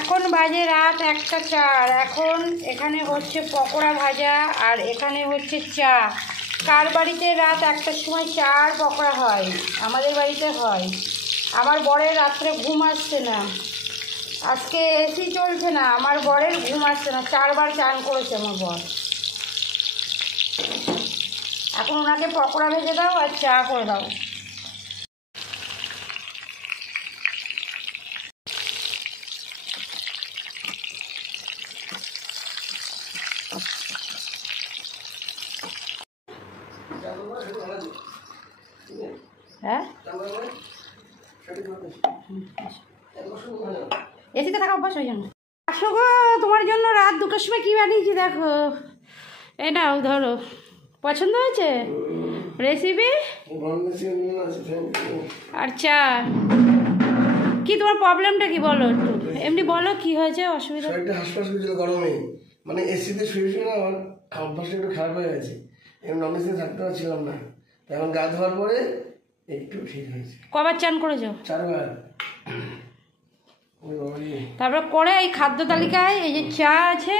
এখন বাজে রাত 1:04। এখন এখানে হচ্ছে পকোড়া ভাজা আর এখানে হচ্ছে চা। কার বাড়িতে রাত 1টার সময় চা আর পকোড়া হয়? আমাদের বাড়িতে হয়। আমার বরের রাত্রে ঘুম আসছে না, আজকে এসি চলছে না, আমার বরের ঘুম আসছে না, 4বার চান করেছে আমার বর। এখন ওনাকে পকোড়া ভেজে দাও আর চা করে দাও। হ্যাঁ, এসিতে থাকা অভ্যাস ওই জন্য। আসো গো, তোমার জন্য রাত 2টার সময় কী বানিয়েছি দেখো। এই নাও ধরো, পছন্দ হয়েছে রেসিপি? আর চা। কি তোমার প্রবলেমটা কি বলো একটু, এমনি বলো কি হয়েছে অসুবিধা? হাসপাতাল গেছিল গরমে, মানে এসিতে শুয়ে শুয়ে না আমার অভ্যাসটা একটু খারাপ হয়ে গেছে। এমন নন এসিতে থাকতে পারছিলাম না, এখন গা ধোয়ার পরে একটু ঠিক হয়েছে। কবার চান করেছো? 4বার। তারপর করে এই খাদ্য তালিকায় এই যে চা আছে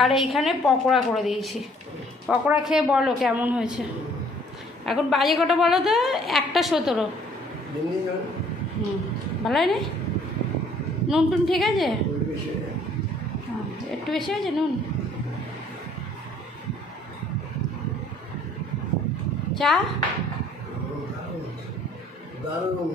আর এইখানে পকোড়া করে দিয়েছি। পকোড়া খেয়ে বলো কেমন হয়েছে। এখন বাজে কটা বলো তো? 1:17। ভালো হয়নি? নুন টুন ঠিক আছে? একটু বেশি হয়েছে নুন। চা দারুণ।